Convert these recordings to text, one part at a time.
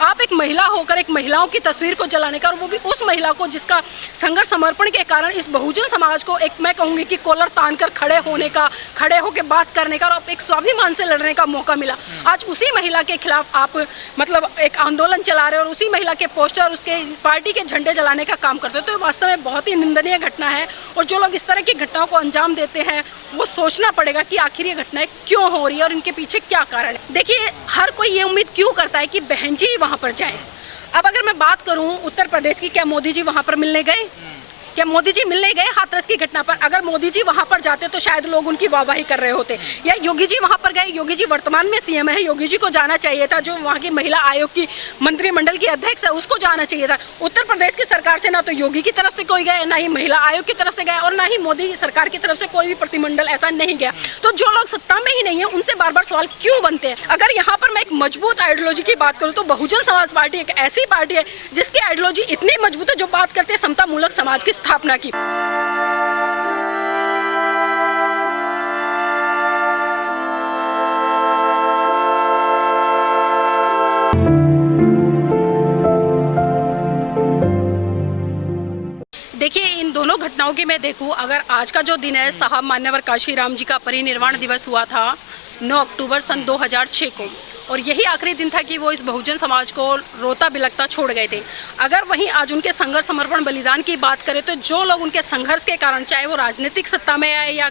आप एक महिला होकर एक महिलाओं की तस्वीर को जलाने का, और वो भी उस महिला को जिसका संघर्ष समर्पण के कारण इस बहुजन समाज को एक, मैं कहूँगी कि कॉलर तान कर खड़े होने का, खड़े होकर बात करने का और एक स्वाभिमान से लड़ने का मौका मिला। आज उसी महिला के खिलाफ आप मतलब एक आंदोलन चला रहे हो और उसी महिला के पोस्टर, उसके पार्टी के झंडे जलाने का काम करते हो, तो वास्तव में बहुत ही निंदनीय घटना है। और जो लोग इस तरह की घटनाओं को अंजाम देते हैं वो सोचना पड़ेगा कि आखिर ये घटनाएं क्यों हो रही है और इनके पीछे क्या कारण है। देखिए, हर कोई ये उम्मीद क्यों करता है कि बहन जी वहाँ पर जाएं। अब अगर मैं बात करूँ उत्तर प्रदेश की, क्या मोदी जी वहाँ पर मिलने गए? क्या मोदी जी मिलने गए हाथरस की घटना पर? अगर मोदी जी वहां पर जाते तो शायद लोग उनकी वाहवाही कर रहे होते। या योगी जी वहां पर गए? योगी जी वर्तमान में सीएम है, योगी जी को जाना चाहिए था। जो वहां की महिला आयोग की मंत्रिमंडल की अध्यक्ष है उसको जाना चाहिए था। उत्तर प्रदेश की सरकार से ना तो योगी की तरफ से कोई गए, ना ही महिला आयोग की तरफ से गए, और ना ही मोदी सरकार की तरफ से कोई भी प्रतिनिधिमंडल ऐसा नहीं गया। तो जो लोग सत्ता में ही नहीं है उनसे बार बार सवाल क्यों बनते हैं? अगर यहाँ पर मैं एक मजबूत आइडियोलॉजी की बात करूँ तो बहुजन समाज पार्टी एक ऐसी पार्टी है जिसकी आइडियोलॉजी इतनी मजबूत है, जो बात करते हैं समता मूलक समाज की स्थापना की। देखिए, इन दोनों घटनाओं की मैं देखूं, अगर आज का जो दिन है, साहब मान्यवर काशीराम जी का परिनिर्वाण दिवस हुआ था 9 अक्टूबर सन 2006 को, और यही आखिरी दिन था कि वो इस बहुजन समाज को रोता बिलखता छोड़ गए थे। अगर वहीं आज उनके संघर्ष समर्पण बलिदान की बात करें तो जो लोग उनके संघर्ष के कारण, चाहे वो राजनीतिक सत्ता में आए या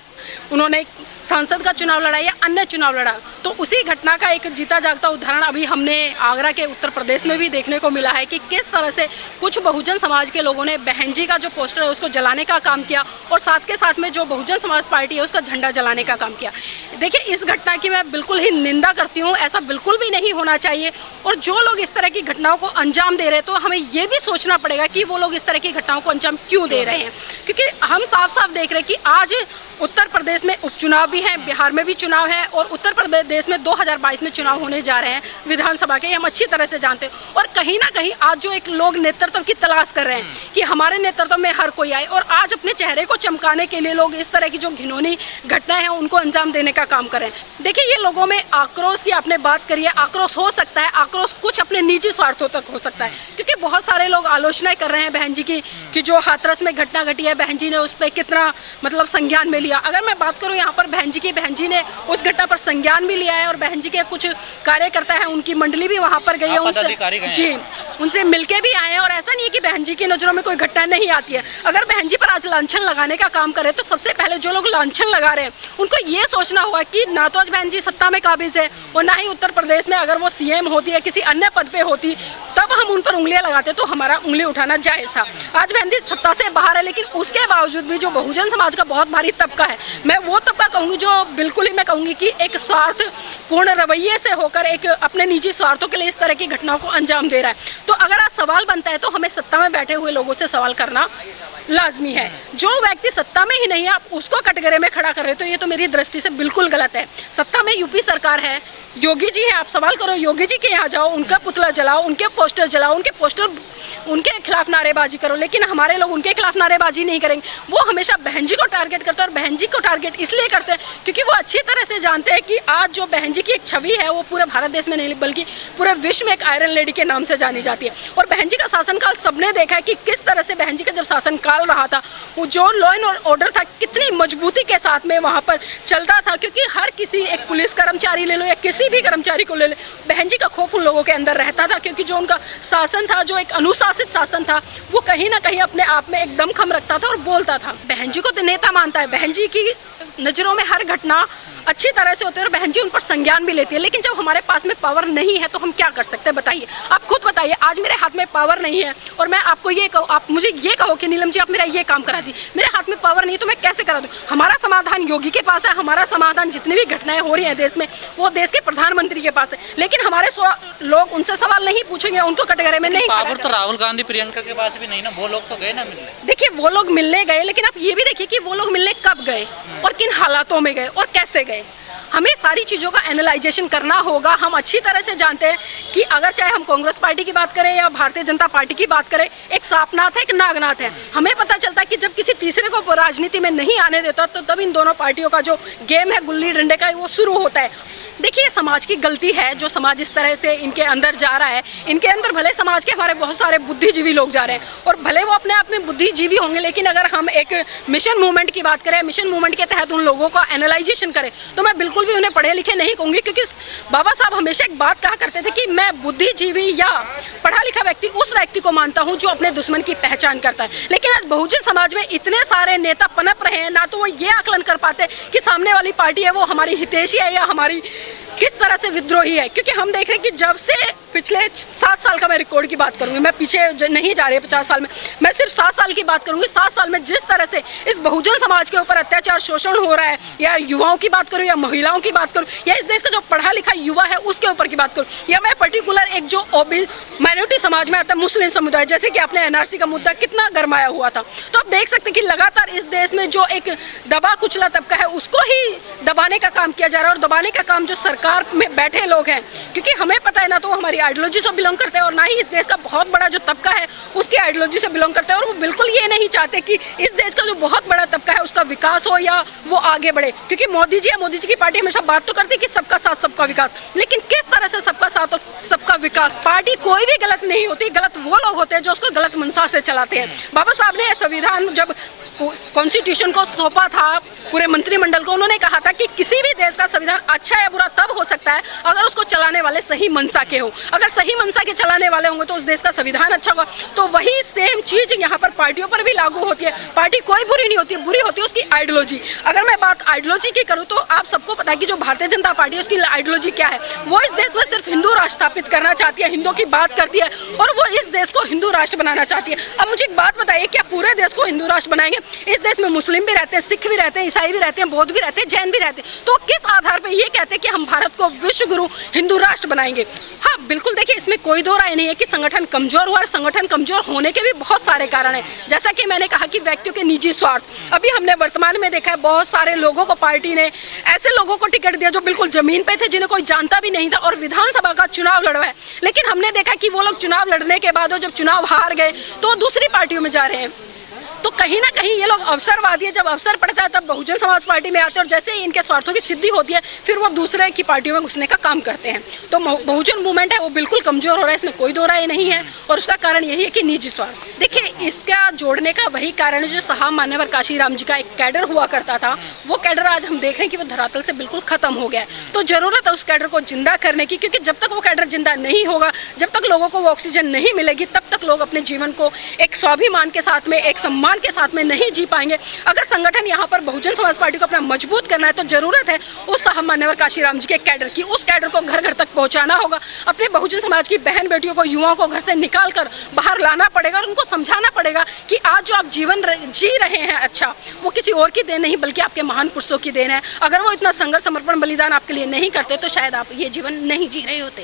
उन्होंने सांसद का चुनाव लड़ा या अन्य चुनाव लड़ा, तो उसी घटना का एक जीता जागता उदाहरण अभी हमने आगरा के उत्तर प्रदेश में भी देखने को मिला है कि किस तरह से कुछ बहुजन समाज के लोगों ने बहन जी का जो पोस्टर है उसको जलाने का काम किया, और साथ के साथ में जो बहुजन समाज पार्टी है उसका झंडा जलाने का काम किया। देखिए, इस घटना की मैं बिल्कुल ही निंदा करती हूँ, ऐसा बिल्कुल भी नहीं होना चाहिए। और जो लोग इस तरह की घटनाओं को अंजाम दे रहे हैं तो हमें ये भी सोचना पड़ेगा कि वो लोग इस तरह की घटनाओं को अंजाम क्यों दे रहे हैं, क्योंकि हम साफ साफ देख रहे हैं कि आज उत्तर प्रदेश में उपचुनाव भी हैं, बिहार में भी चुनाव है, और उत्तर प्रदेश में 2022 में चुनाव होने जा रहे हैं विधानसभा के, हम अच्छी तरह से जानते हैं। और कहीं ना कहीं आज जो एक लोग नेतृत्व की तलाश कर रहे हैं कि हमारे नेतृत्व में हर कोई आए, और आज अपने चेहरे को चमकाने के लिए लोग इस तरह की जो घिनौनी घटनाएं हैं उनको अंजाम देने का काम कर रहे हैं। देखिए, ये लोगों में आक्रोश की आपने बात करी है, आक्रोश हो सकता है, आक्रोश कुछ अपने निजी स्वार्थों तक हो सकता है, क्योंकि बहुत सारे लोग आलोचना कर रहे हैं बहन जी की कि जो हाथरस में घटना घटी है बहन जी ने उस पर कितना मतलब संज्ञान में लिया। अगर मैं बात करूं यहाँ पर बहन जी ने उस घटना पर संज्ञान भी लिया है, और बहन जी के कुछ कार्यकर्ता है, उनकी मंडली भी वहाँ पर गई है, उनसे मिलके भी आए हैं। और ऐसा नहीं है कि बहन जी की नज़रों में कोई घटना नहीं आती है। अगर बहन जी पर आज लांछन लगाने का काम करे तो सबसे पहले जो लोग लांछन लगा रहे हैं उनको ये सोचना होगा कि ना तो आज बहन जी सत्ता में काबिज है, और ना ही उत्तर प्रदेश में अगर वो सीएम होती है, किसी अन्य पद पे होती, तब हम उन पर उंगलियां लगाते तो हमारा उंगली उठाना जायज़ था। आज बहन जी सत्ता से बाहर है, लेकिन उसके बावजूद भी जो बहुजन समाज का बहुत भारी तबका है, मैं वो तबका कहूँगी जो बिल्कुल ही मैं कहूँगी कि एक स्वार्थपूर्ण रवैये से होकर एक अपने निजी स्वार्थों के लिए इस तरह की घटनाओं को अंजाम दे रहा है। तो अगर आज सवाल बनता है तो हमें सत्ता में बैठे हुए लोगों से सवाल करना लाजमी है। जो व्यक्ति सत्ता में ही नहीं है आप उसको कटघरे में खड़ा कर रहे हो, तो ये तो मेरी दृष्टि से बिल्कुल गलत है। सत्ता में यूपी सरकार है, योगी जी है, आप सवाल करो योगी जी के यहाँ जाओ, उनका पुतला जलाओ, उनके पोस्टर जलाओ, उनके खिलाफ नारेबाजी करो, लेकिन हमारे लोग उनके खिलाफ नारेबाजी नहीं करेंगे। वो हमेशा बहन जी को टारगेट करते हैं, और बहन जी को टारगेट इसलिए करते हैं क्योंकि वो अच्छी तरह से जानते हैं कि आज जो बहन जी की एक छवि है वो पूरे भारत देश में नहीं बल्कि पूरे विश्व में एक आयरन लेडी के नाम से जानी जाती है। और बहन जी का शासनकाल सबने देखा है कि किस तरह से बहन जी का जब शासनकाल रहा था, वो जो लॉ एंड ऑर्डर था कितनी मजबूती के साथ में वहाँ पर चलता था, क्योंकि हर किसी, एक पुलिस कर्मचारी ले लो या किसी भी कर्मचारी को ले ले, बहन जी का खौफ उन लोगों के अंदर रहता था, क्योंकि जो उनका शासन था, जो एक अनुशासित शासन था, वो कहीं ना कहीं अपने आप में एक दमखम रखता था और बोलता था। बहन जी को तो नेता मानता है, बहन जी की नज़रों में हर घटना अच्छी तरह से होती है और बहन जी उन पर संज्ञान भी लेती है। लेकिन जब हमारे पास में पावर नहीं है तो हम क्या कर सकते हैं बताइए, आप खुद बताइए। आज मेरे हाथ में पावर नहीं है और मैं आपको ये कहूँ, आप मुझे ये कहो कि नीलम जी आप मेरा ये काम करा दी, मेरे हाथ में पावर नहीं है तो मैं कैसे करा दूँ? हमारा समाधान योगी के पास है, हमारा समाधान जितनी भी घटनाएं हो रही हैं देश में वो देश के प्रधानमंत्री के पास है, लेकिन हमारे लोग उनसे सवाल नहीं पूछेंगे, उनको कटघरे में नहीं। पावर तो राहुल गांधी प्रियंका के पास भी नहीं ना, वो लोग तो गए ना मिलने। देखिए वो लोग मिलने गए, लेकिन आप ये भी देखिए कि वो लोग मिलने कब गए और किन हालातों में गए और कैसे गए। हमें सारी चीज़ों का एनालाइजेशन करना होगा। हम अच्छी तरह से जानते हैं कि अगर चाहे हम कांग्रेस पार्टी की बात करें या भारतीय जनता पार्टी की बात करें, एक सांपनाथ है, एक नागनाथ है। हमें पता चलता है कि जब किसी तीसरे को राजनीति में नहीं आने देता तो तब इन दोनों पार्टियों का जो गेम है गुल्ली डंडे का, वो शुरू होता है। देखिए, समाज की गलती है जो समाज इस तरह से इनके अंदर जा रहा है। इनके अंदर भले समाज के हमारे बहुत सारे बुद्धिजीवी लोग जा रहे हैं और भले वो अपने आप में बुद्धिजीवी होंगे, लेकिन अगर हम एक मिशन मूवमेंट की बात करें, मिशन मूवमेंट के तहत उन लोगों का एनालाइजेशन करें, तो मैं बिल्कुल भी उन्हें पढ़े लिखे नहीं कहूँगी, क्योंकि बाबा साहब हमेशा एक बात कहा करते थे कि मैं बुद्धिजीवी या पढ़ा लिखा व्यक्ति उस व्यक्ति को मानता हूँ जो अपने दुश्मन की पहचान करता है। लेकिन आज बहुजन समाज में इतने सारे नेता पनप रहे हैं, ना तो वो ये आकलन कर पाते कि सामने वाली पार्टी है वो हमारी हितैषी है या हमारी किस तरह से विद्रोही है। क्योंकि हम देख रहे हैं कि जब से पिछले 7 साल का मैं रिकॉर्ड की बात करूंगी, मैं पीछे नहीं जा रही 50 साल में, मैं सिर्फ 7 साल की बात करूंगी। 7 साल में जिस तरह से इस बहुजन समाज के ऊपर अत्याचार शोषण हो रहा है, या युवाओं की बात करूं या महिलाओं की बात करूं या इस देश का जो पढ़ा लिखा युवा है उसके ऊपर की बात करूं, या मैं पर्टिकुलर एक जो माइनॉरिटी समाज में आता है मुस्लिम समुदाय, जैसे कि आपने एनआरसी का मुद्दा कितना गरमाया हुआ था, तो आप देख सकते हैं कि लगातार इस देश में जो एक दबा कुचला तबका है उसको ही दबाने का काम किया जा रहा है। और दबाने का काम जो सरकार में बैठे लोग हैं, क्योंकि हमें पता है ना तो हमारी आइडियोलॉजी से बिलोंग करते हैं और ना ही इस देश का बहुत बड़ा जो तबका है उसकी आइडियोलॉजी से बिलोंग करते हैं, और वो बिल्कुल ये नहीं चाहते कि इस देश का जो बहुत बड़ा तबका है उसका विकास हो या वो आगे बढ़े। क्योंकि मोदी जी की पार्टी हमेशा बात तो करती है कि सबका साथ सबका विकास, लेकिन किस तरह से सबका साथ और सबका विकास। पार्टी कोई भी गलत नहीं होती, गलत वो लोग होते हैं जो उसको गलत मंशा से चलाते हैं। बाबा साहब ने संविधान जब कॉन्स्टिट्यूशन को सौंपा था पूरे मंत्रिमंडल को, उन्होंने कहा था कि किसी भी देश का संविधान अच्छा या बुरा तब हो सकता है अगर उसको चलाने वाले सही मंशा के हो। अगर सही मंशा के चलाने वाले होंगे तो उस देश का संविधान अच्छा होगा। तो वही सेम चीज यहाँ पर पार्टियों पर भी लागू होती है। पार्टी कोई बुरी नहीं होती, बुरी होती है उसकी आइडियोलॉजी। अगर मैं बात आइडियोलॉजी की करूँ तो आप सबको पता है कि जो भारतीय जनता पार्टी है उसकी आइडियोलॉजी क्या है। वो इस देश में सिर्फ हिंदू राष्ट्र स्थापित करना चाहती है, हिंदुओं की बात करती है और वो इस देश को हिंदू राष्ट्र बनाना चाहती है। अब मुझे एक बात बताइए, क्या पूरे देश को हिंदू राष्ट्र बनाएंगे? इस देश में मुस्लिम भी रहते हैं, सिख भी रहते हैं, ईसाई भी रहते हैं, बौद्ध भी रहते हैं, जैन भी रहते हैं, तो किस आधार पर ये कहते हैं कि हम भारत को विश्व गुरु हिंदू राष्ट्र बनाएंगे? हाँ बिल्कुल, देखिए इसमें कोई दो राय नहीं है कि संगठन कमजोर हुआ, और संगठन कमजोर होने के भी बहुत सारे कारण हैं। जैसा कि मैंने कहा कि व्यक्तियों के निजी स्वार्थ, अभी हमने वर्तमान में देखा है बहुत सारे लोगों को पार्टी ने ऐसे लोगों को टिकट दिया जो बिल्कुल जमीन पे थे, जिन्हें कोई जानता भी नहीं था और विधानसभा का चुनाव लड़वाया। लेकिन हमने देखा कि वो लोग चुनाव लड़ने के बाद जब चुनाव हार गए तो दूसरी पार्टियों में जा रहे हैं। तो कहीं ना कहीं ये लोग अवसरवादी है, जब अवसर पड़ता है तब बहुजन समाज पार्टी में आते हैं और जैसे ही इनके स्वार्थों की सिद्धि होती है फिर वो दूसरे की पार्टियों में घुसने का काम करते हैं। तो बहुजन मूवमेंट है वो बिल्कुल कमजोर हो रहा है, इसमें कोई दो राय नहीं है, और उसका कारण यही है कि निजी स्वार्थ। देखिए, इसका जोड़ने का वही कारण है जो साहब मान्यवर काशीराम जी का एक कैडर हुआ करता था, वो कैडर आज हम देख रहे हैं कि वो धरातल से बिल्कुल खत्म हो गया है। तो जरूरत है उस कैडर को जिंदा करने की, क्योंकि जब तक वो कैडर जिंदा नहीं होगा, जब तक लोगों को वो ऑक्सीजन नहीं मिलेगी, तब तक लोग अपने जीवन को एक स्वाभिमान के साथ में, एक सम्मान के साथ में नहीं जी पाएंगे। अगर संगठन यहाँ पर बहुजन समाज पार्टी को अपना मजबूत करना है तो जरूरत है उस साहब मान्यवर काशीराम जी के कैडर की। उस कैडर को घर घर तक पहुंचाना होगा, अपने बहुजन समाज की बहन बेटियों को, युवाओं को घर से निकाल कर बाहर लाना पड़ेगा और उनको समझाना पड़ेगा कि आज जो आप जीवन जी रहे हैं अच्छा, वो किसी और की देन नहीं बल्कि आपके महान पुरुषों की देन है। अगर वो इतना संघर्ष, समर्पण, बलिदान आपके लिए नहीं करते तो शायद आप ये जीवन नहीं जी रहे होते।